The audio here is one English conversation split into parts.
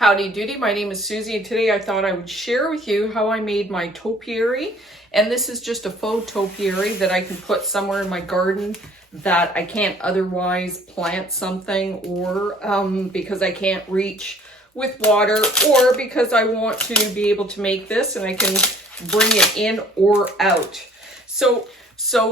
Howdy doody, my name is Susie and today I thought I would share with you how I made my topiary. And this is just a faux topiary that I can put somewhere in my garden that I can't otherwise plant something, or because I can't reach with water, or because I want to be able to make this and I can bring it in or out. So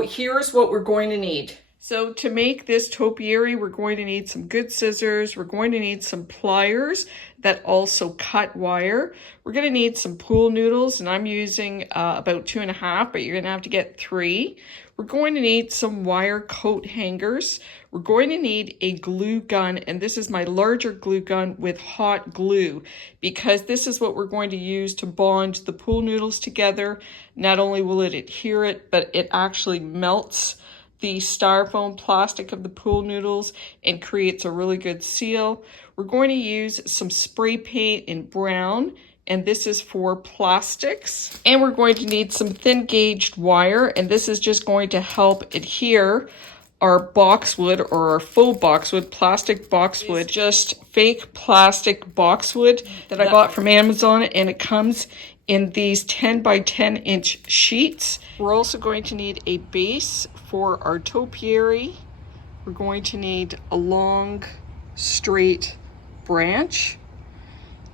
here's what we're going to need. So to make this topiary, we're going to need some good scissors. We're going to need some pliers that also cut wire. We're going to need some pool noodles, and I'm using about 2.5, but you're going to have to get 3. We're going to need some wire coat hangers. We're going to need a glue gun, and this is my larger glue gun with hot glue, because this is what we're going to use to bond the pool noodles together. Not only will it adhere it, but it actually melts the styrofoam plastic of the pool noodles and creates a really good seal. We're going to use some spray paint in brown, and this is for plastics. And we're going to need some thin gauged wire, and this is just going to help adhere our boxwood, or our faux boxwood, plastic boxwood, just fake plastic boxwood that I bought from Amazon, and it comes in these 10 by 10 inch sheets. We're also going to need a base for our topiary. We're going to need a long, straight branch,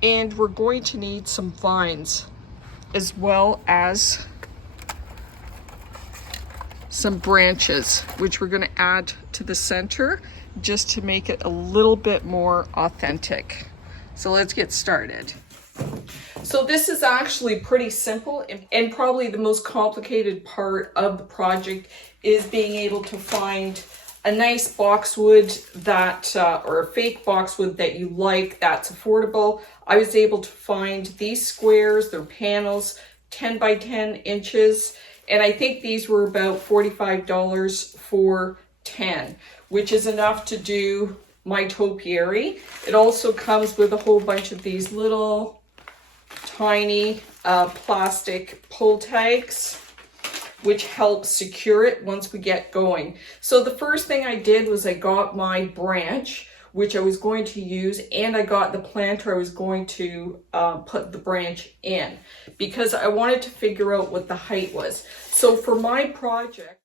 and we're going to need some vines, as well as some branches, which we're going to add to the center just to make it a little bit more authentic. So let's get started. So this is actually pretty simple, and probably the most complicated part of the project is being able to find a nice boxwood that, or a fake boxwood that you like, that's affordable. I was able to find these squares, they're panels, 10 by 10 inches, and I think these were about $45 for 10, which is enough to do my topiary. It also comes with a whole bunch of these little tiny plastic pull tags, which help secure it once we get going. So the first thing I did was I got my branch, which I was going to use, and I got the planter I was going to put the branch in, because I wanted to figure out what the height was. So for my project,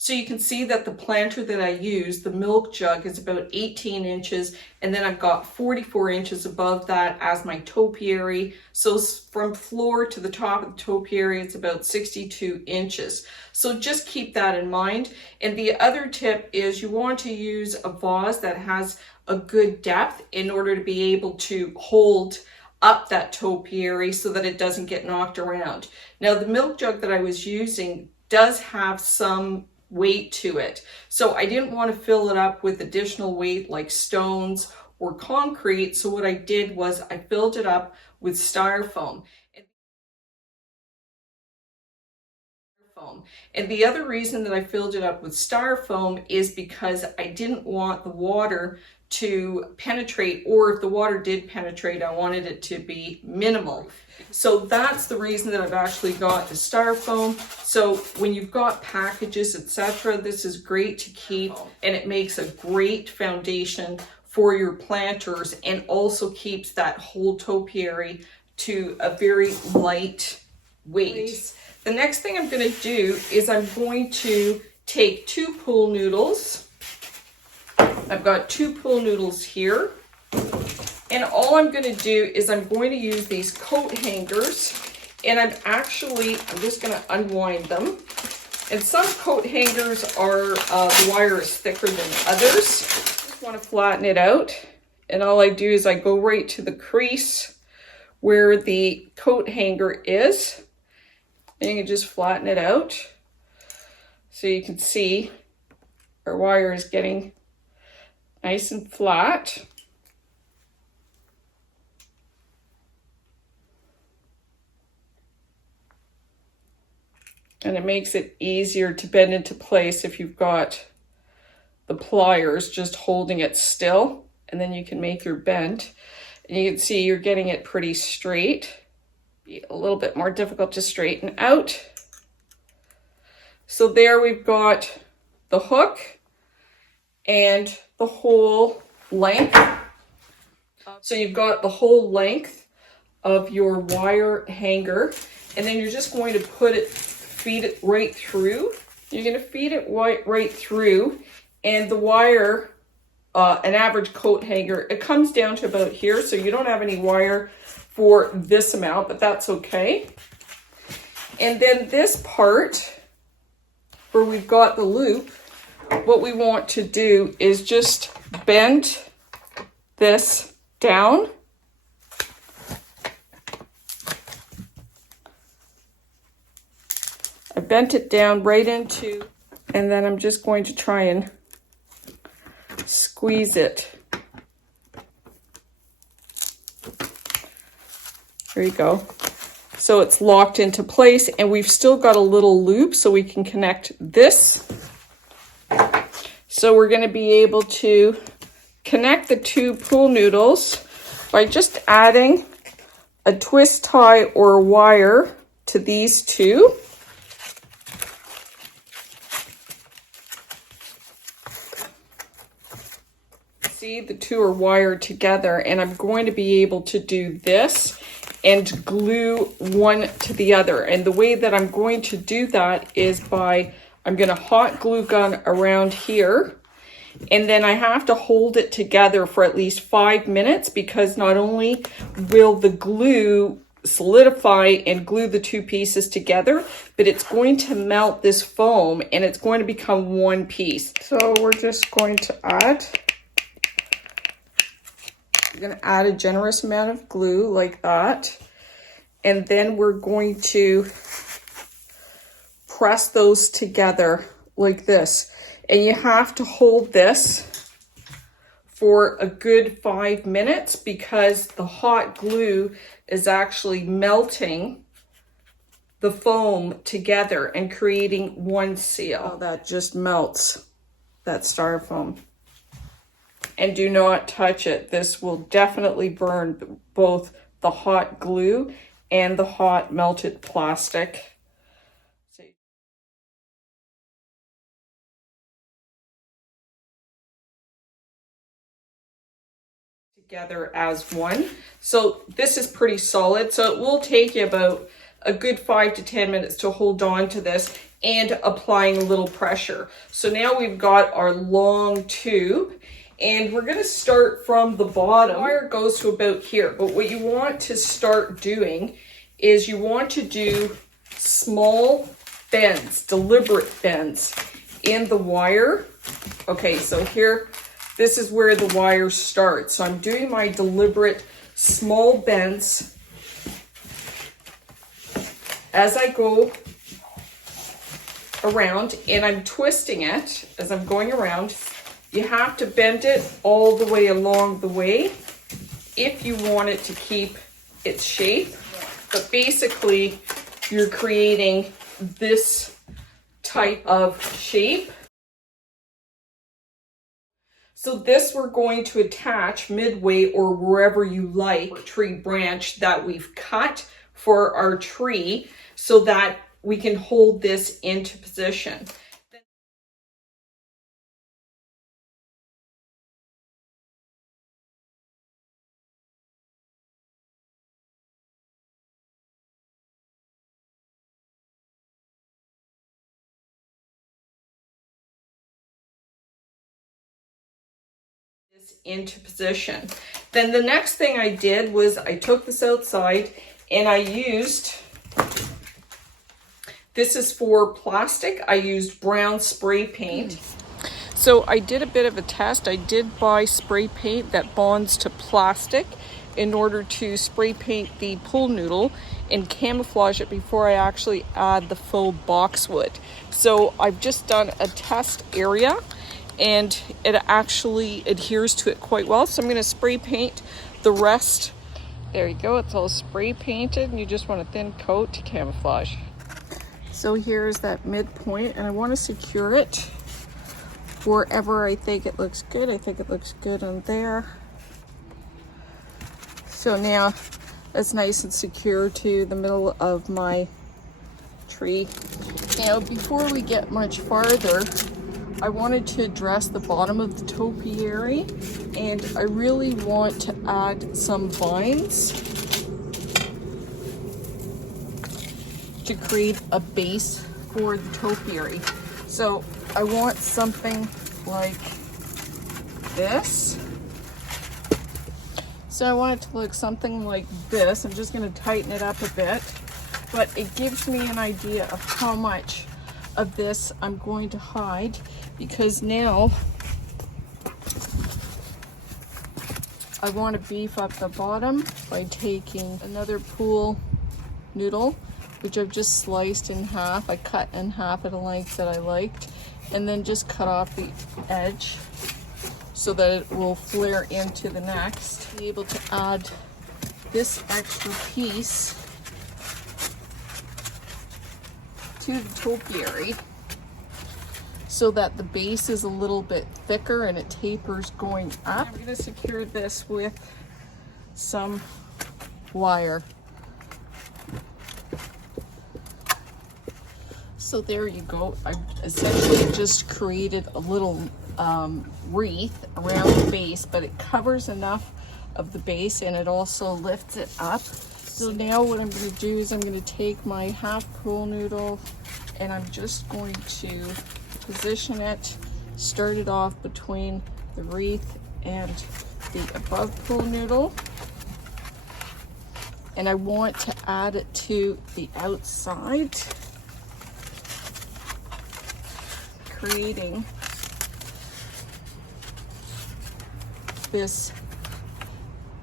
so you can see that the planter that I used, the milk jug, is about 18 inches, and then I've got 44 inches above that as my topiary. So from floor to the top of the topiary, it's about 62 inches. So just keep that in mind. And the other tip is you want to use a vase that has a good depth in order to be able to hold up that topiary so that it doesn't get knocked around. Now the milk jug that I was using does have some weight to it, so I didn't want to fill it up with additional weight like stones or concrete. So what I did was I filled it up with styrofoam. And the other reason that I filled it up with styrofoam is because I didn't want the water to penetrate, or if the water did penetrate, I wanted it to be minimal. So that's the reason that I've actually got the styrofoam. So when you've got packages, etc., this is great to keep, and it makes a great foundation for your planters, and also keeps that whole topiary to a very light weight. The next thing I'm going to do is I'm going to take 2 pool noodles. I've got 2 pool noodles here, and all I'm going to do is I'm going to use these coat hangers, and I'm just going to unwind them. And some coat hangers are, the wire is thicker than others. I just want to flatten it out, and all I do is I go right to the crease where the coat hanger is, and you can just flatten it out. So you can see our wire is getting nice and flat. And it makes it easier to bend into place if you've got the pliers just holding it still, and then you can make your bend. And you can see you're getting it pretty straight. Be a little bit more difficult to straighten out. So there we've got the hook, and the whole length. So you've got the whole length of your wire hanger, and then you're just going to feed it right through. You're going to feed it right through, and the wire, an average coat hanger, it comes down to about here, so you don't have any wire for this amount, but that's okay. And then this part, where we've got the loop, what we want to do is just bend this down. I bent it down right into, and then I'm just going to try and squeeze it. There you go. So it's locked into place, and we've still got a little loop so we can connect this. So we're going to be able to connect the two pool noodles by just adding a twist tie or a wire to these two. See, the two are wired together, and I'm going to be able to do this and glue one to the other. And the way that I'm going to do that is I'm going to hot glue gun around here, and then I have to hold it together for at least 5 minutes, because not only will the glue solidify and glue the two pieces together, but it's going to melt this foam and it's going to become one piece. So we're just going to add a generous amount of glue like that, and then we're going to press those together like this. And you have to hold this for a good 5 minutes, because the hot glue is actually melting the foam together and creating one seal. Oh, that just melts, that styrofoam. And do not touch it. This will definitely burn both the hot glue and the hot melted plastic. Together as one. So this is pretty solid. So it will take you about a good 5 to 10 minutes to hold on to this and applying a little pressure. So now we've got our long tube, and we're going to start from the bottom. The wire goes to about here, but what you want to start doing is you want to do small bends, deliberate bends in the wire. Okay, so here, this is where the wire starts. So I'm doing my deliberate small bends as I go around, and I'm twisting it as I'm going around. You have to bend it all the way along the way if you want it to keep its shape. But basically, you're creating this type of shape. So this we're going to attach midway or wherever you like, tree branch that we've cut for our tree, so that we can hold this into position. Into position. Then the next thing I did was I took this outside and I used, this is for plastic, I used brown spray paint. So I did a bit of a test. I did buy spray paint that bonds to plastic in order to spray paint the pool noodle and camouflage it before I actually add the faux boxwood. So I've just done a test area, and it actually adheres to it quite well. So I'm going to spray paint the rest. There you go, it's all spray painted, and you just want a thin coat to camouflage. So here's that midpoint, and I want to secure it wherever I think it looks good. I think it looks good on there. So now it's nice and secure to the middle of my tree. Now, before we get much farther, I wanted to address the bottom of the topiary, and I really want to add some vines to create a base for the topiary. So I want something like this. So I want it to look something like this. I'm just going to tighten it up a bit, but it gives me an idea of how much of this I'm going to hide, because now I want to beef up the bottom by taking another pool noodle, which I've just sliced in half. I cut in half at a length that I liked, and then just cut off the edge so that it will flare into the next. Be able to add this extra piece to the topiary so that the base is a little bit thicker and it tapers going up. I'm going to secure this with some wire. So there you go. I essentially just created a little wreath around the base, but it covers enough of the base and it also lifts it up. So now what I'm going to do is I'm going to take my half pool noodle and I'm just going to position it, start it off between the wreath and the above pool noodle. And I want to add it to the outside, creating this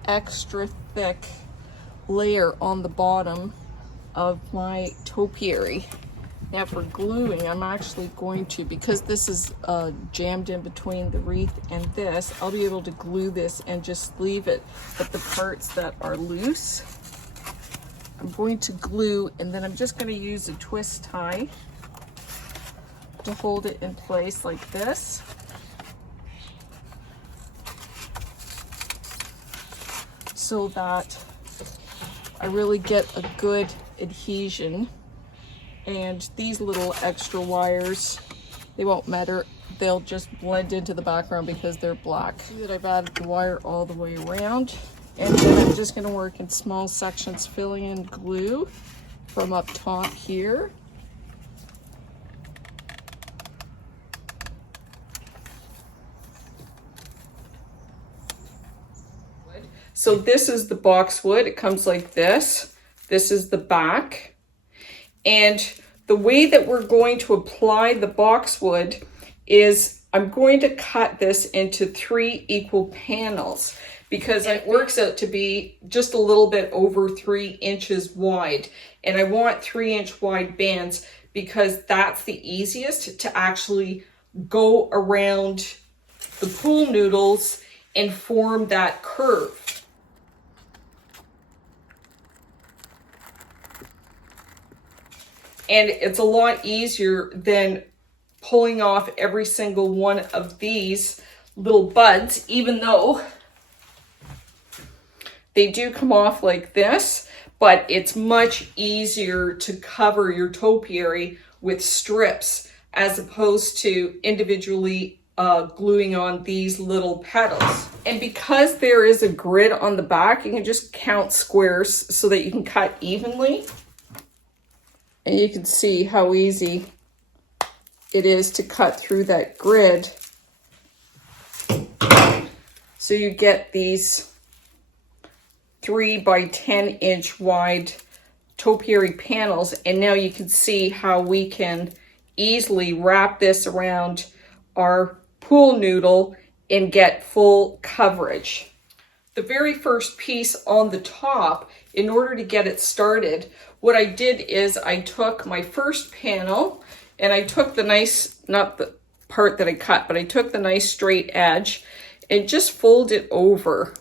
extra thick layer on the bottom of my topiary. Now for gluing, I'm actually going to, because this is jammed in between the wreath and this, I'll be able to glue this and just leave it at the parts that are loose. I'm going to glue, and then I'm just going to use a twist tie to hold it in place like this. So that I really get a good adhesion. And these little extra wires, they won't matter. They'll just blend into the background because they're black. See that I've added the wire all the way around. And then I'm just going to work in small sections, filling in glue from up top here. So this is the boxwood. It comes like this. This is the back. And the way that we're going to apply the boxwood is I'm going to cut this into 3 equal panels, because it works out to be just a little bit over 3 inches wide. And I want 3-inch wide bands because that's the easiest to actually go around the pool noodles and form that curve. And it's a lot easier than pulling off every single one of these little buds, even though they do come off like this, but it's much easier to cover your topiary with strips as opposed to individually gluing on these little petals. And because there is a grid on the back, you can just count squares so that you can cut evenly. And you can see how easy it is to cut through that grid. So you get these 3 by 10 inch wide topiary panels. And now you can see how we can easily wrap this around our pool noodle and get full coverage. The very first piece on the top, in order to get it started, what I did is I took my first panel and I took the nice, not the part that I cut, but I took the nice straight edge and just fold it over.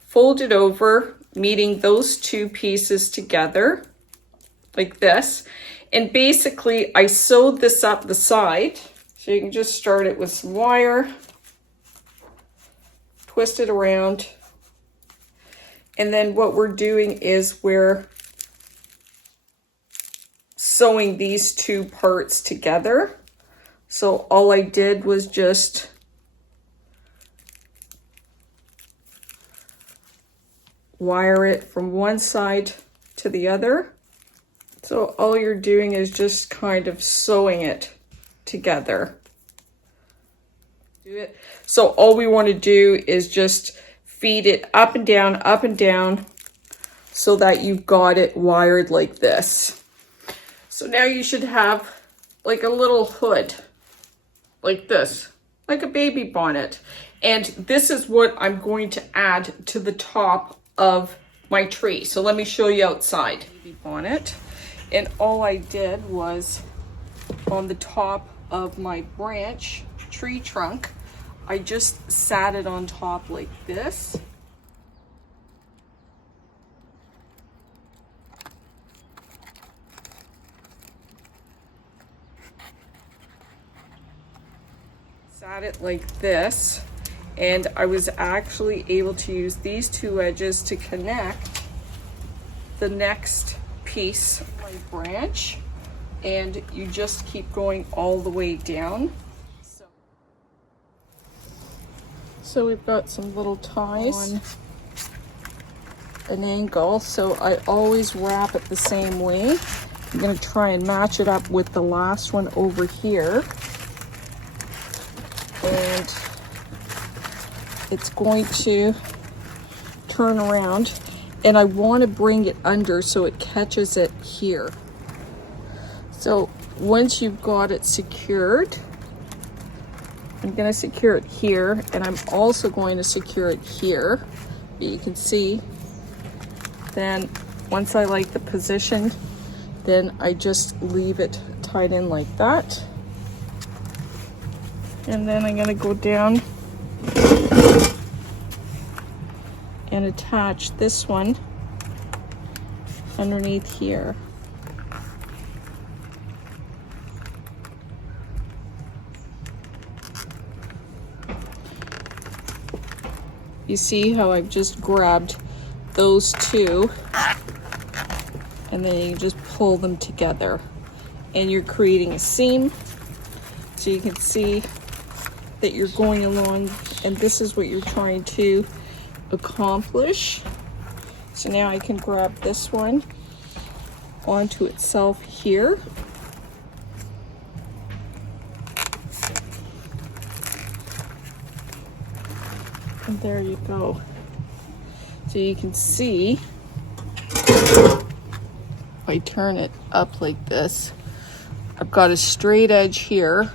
Fold it over, meeting those 2 pieces together like this. And basically I sewed this up the side. So you can just start it with some wire, twist it around. And then what we're doing is we're sewing these 2 parts together So all I did was just wire it from one side to the other. So all you're doing is just kind of sewing it together. So all we want to do is just feed it up and down so that you've got it wired like this. So now you should have like a little hood like this, like a baby bonnet. And this is what I'm going to add to the top of my tree. So let me show you outside. Baby bonnet. And all I did was on the top of my branch, tree trunk, I just sat it on top like this. Sat it like this, and I was actually able to use these two edges to connect the next piece of my branch, and you just keep going all the way down. So we've got some little ties on an angle, so I always wrap it the same way. I'm going to try and match it up with the last one over here. And it's going to turn around, and I want to bring it under so it catches it here. So once you've got it secured, I'm going to secure it here, and I'm also going to secure it here. But you can see, then once I like the position, then I just leave it tied in like that. And then I'm going to go down and attach this one underneath here. You see how I've just grabbed those two, and then you just pull them together, and you're creating a seam. So you can see that you're going along, and this is what you're trying to accomplish. So now I can grab this one onto itself here. And there you go. So you can see, if I turn it up like this, I've got a straight edge here,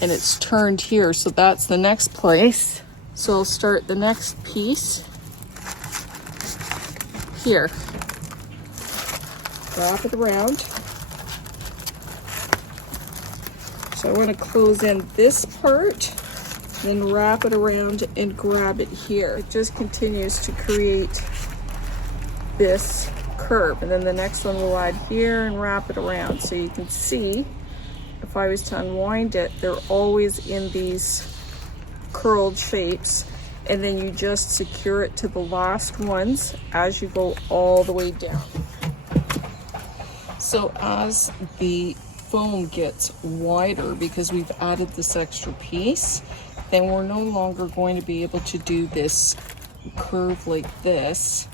and it's turned here, so that's the next place. So I'll start the next piece here. Wrap it around. So I want to close in this part, then wrap it around and grab it here. It just continues to create this curve, and then the next one will add here and wrap it around. So you can see, if I was to unwind it, they're always in these curled shapes, and then you just secure it to the last ones as you go all the way down. So as the foam gets wider, because we've added this extra piece, then we're no longer going to be able to do this curve like this.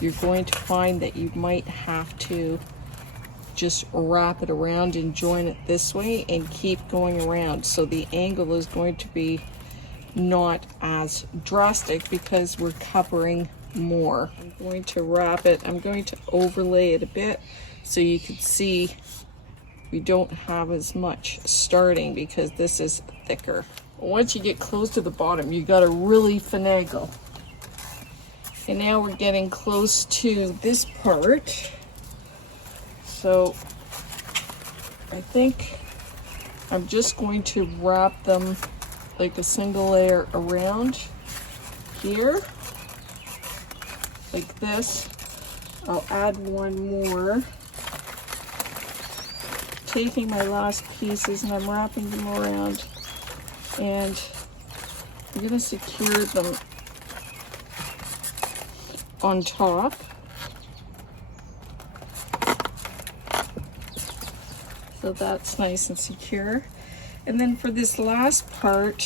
You're going to find that you might have to just wrap it around and join it this way and keep going around. So the angle is going to be not as drastic because we're covering more. I'm going to wrap it, I'm going to overlay it a bit so you can see we don't have as much starting because this is thicker. Once you get close to the bottom, you got to really finagle. And now we're getting close to this part. So I think I'm just going to wrap them like a single layer around here, like this. I'll add one more, taking my last pieces, and I'm wrapping them around, and I'm going to secure them on top. So that's nice and secure. And then for this last part,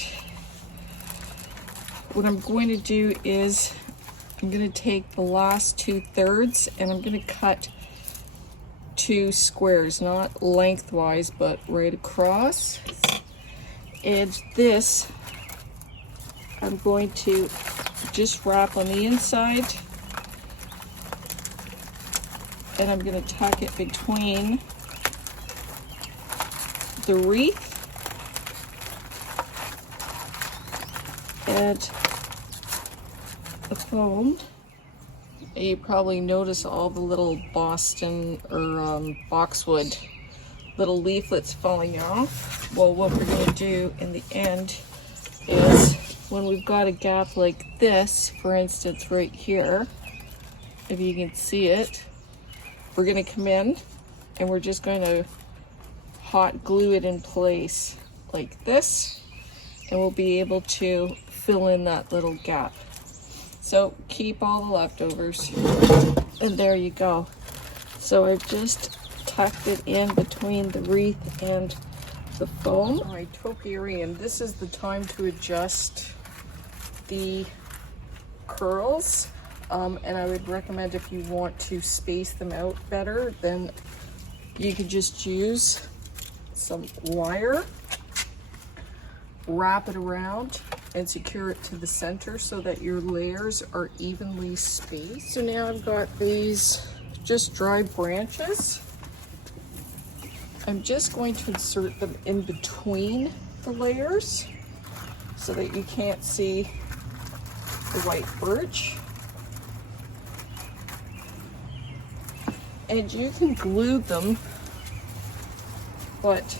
what I'm going to do is I'm going to take the last 2/3 and I'm going to cut 2 squares, not lengthwise, but right across. And this, I'm going to just wrap on the inside, and I'm going to tuck it between the wreath and the foam. You probably notice all the little Boston or boxwood little leaflets falling off. Well, what we're going to do in the end is, when we've got a gap like this, for instance right here, if you can see it, we're going to come in and we're just going to hot glue it in place like this, and we'll be able to fill in that little gap. So keep all the leftovers, and there you go. So I've just tucked it in between the wreath and the foam. My topiary, and this is the time to adjust the curls, and I would recommend, if you want to space them out better, then you could just use some wire, wrap it around and secure it to the center so that your layers are evenly spaced. So now I've got these just dried branches. I'm just going to insert them in between the layers so that you can't see the white birch. And you can glue them, but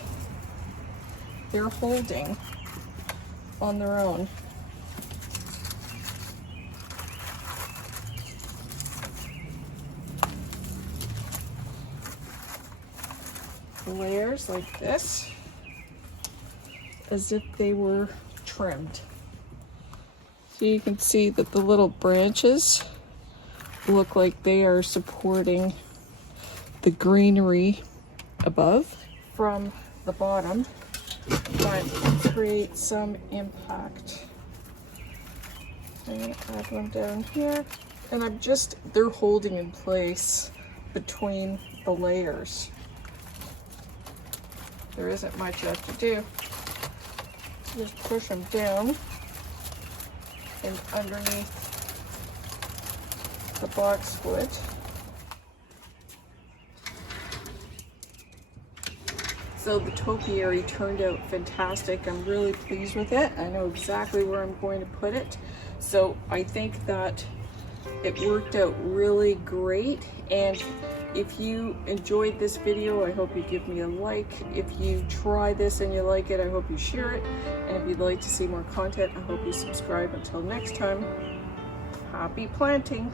they're holding on their own. Layers like this, as if they were trimmed. So you can see that the little branches look like they are supporting the greenery above from the bottom, but create some impact. I'm going to add one down here, and they're holding in place between the layers. There isn't much left to do. Just push them down and underneath the boxwood. So the topiary turned out fantastic. I'm really pleased with it. I know exactly where I'm going to put it. So I think that it worked out really great. And if you enjoyed this video, I hope you give me a like. If you try this and you like it, I hope you share it. And if you'd like to see more content, I hope you subscribe. Until next time, happy planting.